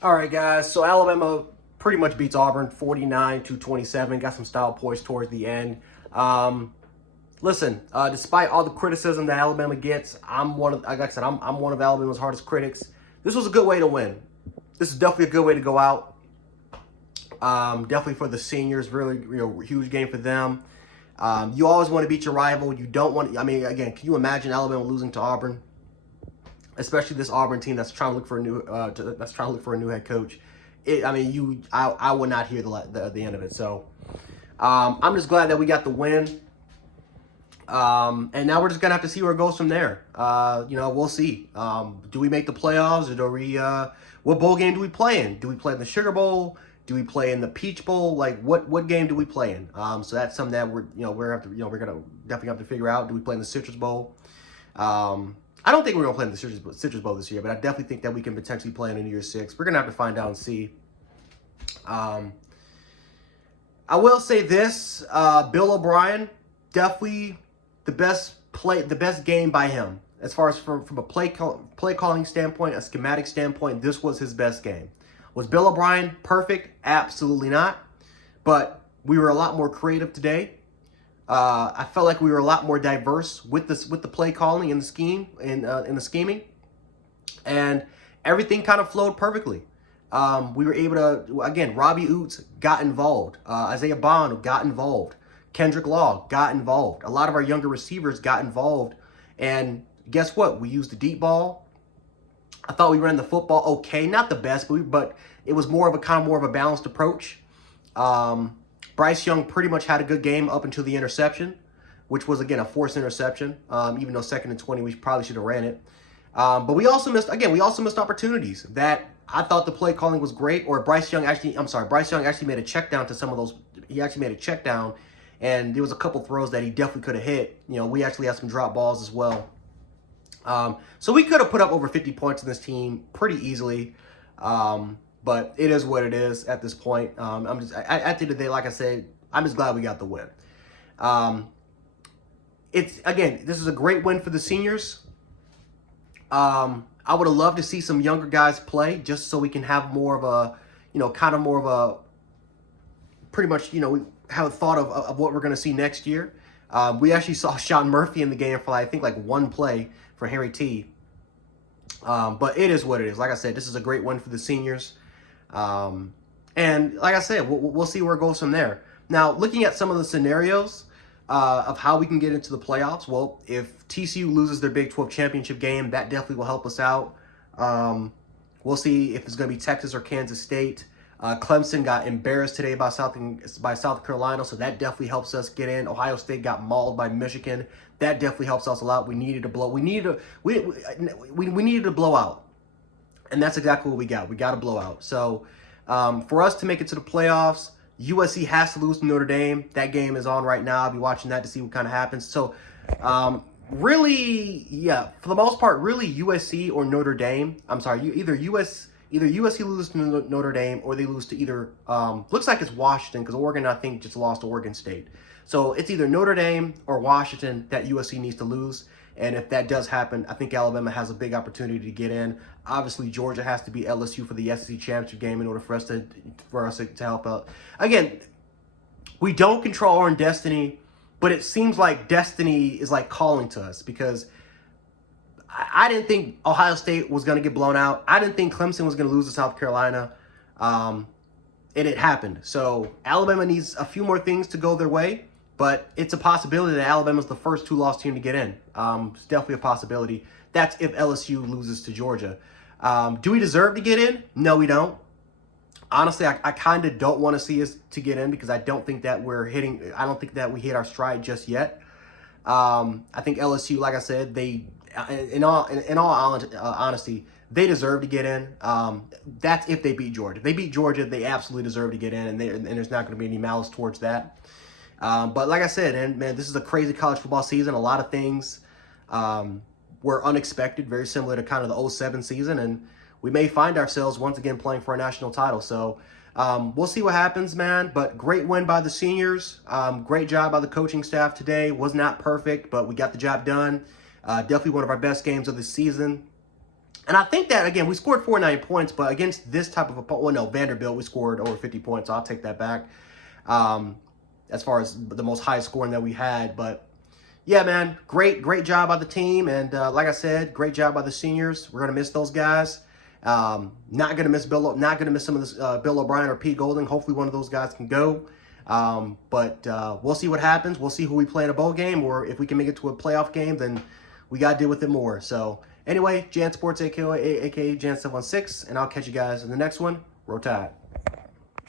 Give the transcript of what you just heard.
All right, guys. So Alabama pretty much beats Auburn 49-27. Got some style points towards the end. Um, Listen, despite all the criticism that Alabama gets, like I said, I'm one of Alabama's hardest critics. This was a good way to win. This is definitely a good way to go out. Definitely for the seniors, really, huge game for them. You always want to beat your rival. You don't want. I mean, again, can you imagine Alabama losing to Auburn? Especially this Auburn team that's trying to look for a new head coach. I would not hear the end of it. So I'm just glad that we got the win. And now we're just gonna have to see where it goes from there. We'll see. Do we make the playoffs, or do we? What bowl game do we play in? Do we play in the Sugar Bowl? Do we play in the Peach Bowl? Like what game do we play in? So that's something that we're gonna definitely have to figure out. Do we play in the Citrus Bowl? I don't think we're gonna play in the Citrus Bowl this year, but I definitely think that we can potentially play in a New Year's Six. We're gonna have to find out and see. I will say this: Bill O'Brien, definitely the best game by him as far as from a play calling standpoint, a schematic standpoint. This was his best game. Was Bill O'Brien perfect? Absolutely not. But we were a lot more creative today. I felt like we were a lot more diverse with the play calling and the scheme and in the scheming, and everything kind of flowed perfectly. We were able to, again, Robbie Oots got involved. Isaiah Bond got involved. Kendrick Law got involved. A lot of our younger receivers got involved. And guess what? We used the deep ball. I thought we ran the football okay. Not the best, but it was more of a balanced approach. Bryce Young pretty much had a good game up until the interception, which was, again, a forced interception. Even though 2nd and 20, we probably should have ran it. But we also missed opportunities that I thought the play calling was great. Or Bryce Young actually made a check down to some of those. He actually made a check down, and there was a couple throws that he definitely could have hit. We actually had some drop balls as well. So we could have put up over 50 points in this team pretty easily. But it is what it is at this point. At the end of the day, like I said, I'm just glad we got the win. This is a great win for the seniors. I would have loved to see some younger guys play just so we can have more of a, pretty much, we have a thought of what we're going to see next year. We actually saw Sean Murphy in the game for, I think, one play for Harry T. But it is what it is. Like I said, this is a great win for the seniors. And like I said, we'll see where it goes from there. Now, looking at some of the scenarios of how we can get into the playoffs, well, if TCU loses their Big 12 championship game, that definitely will help us out. We'll see if it's going to be Texas or Kansas State. Clemson got embarrassed today by South Carolina, so that definitely helps us get in. Ohio State got mauled by Michigan. That definitely helps us a lot. We needed to blow out, and that's exactly what we got. We got to blow out. So for us to make it to the playoffs, USC has to lose to Notre Dame. That game is on right now. I'll be watching that to see what kind of happens. So really, yeah, for the most part, really USC or Notre Dame. I'm sorry, either USC loses to Notre Dame, or they lose to either, looks like it's Washington, because Oregon, I think, just lost to Oregon State. So it's either Notre Dame or Washington that USC needs to lose. And if that does happen, I think Alabama has a big opportunity to get in. Obviously, Georgia has to beat LSU for the SEC championship game in order for us to help out. Again, we don't control our own destiny, but it seems like destiny is like calling to us, because I didn't think Ohio State was going to get blown out. I didn't think Clemson was going to lose to South Carolina. And it happened. So Alabama needs a few more things to go their way, but it's a possibility that Alabama's the first two-loss team to get in. It's definitely a possibility. That's if LSU loses to Georgia. Do we deserve to get in? No, we don't. Honestly, I kind of don't want to see us to get in, because I don't think that we hit our stride just yet. I think LSU, like I said, in all honesty, they deserve to get in. That's if they beat Georgia. If they beat Georgia, they absolutely deserve to get in, and there's not going to be any malice towards that. But like I said, and man, this is a crazy college football season. A lot of things were unexpected, very similar to kind of the 2007 season, and we may find ourselves once again playing for a national title. So we'll see what happens, man. But great win by the seniors. Great job by the coaching staff today. Was not perfect, but we got the job done. Definitely one of our best games of the season. And I think that, again, we scored 49 points, but against this type of opponent, well, no, Vanderbilt, we scored over 50 points, so I'll take that back as far as the most high scoring that we had. But, yeah, man, great job by the team. And like I said, great job by the seniors. We're going to miss those guys. Not going to miss some of this Bill O'Brien or Pete Golding. Hopefully one of those guys can go. But we'll see what happens. We'll see who we play in a bowl game, or if we can make it to a playoff game, then we got to deal with it more. So, anyway, Jan Sports, aka Jan716, and I'll catch you guys in the next one. Roll Tide.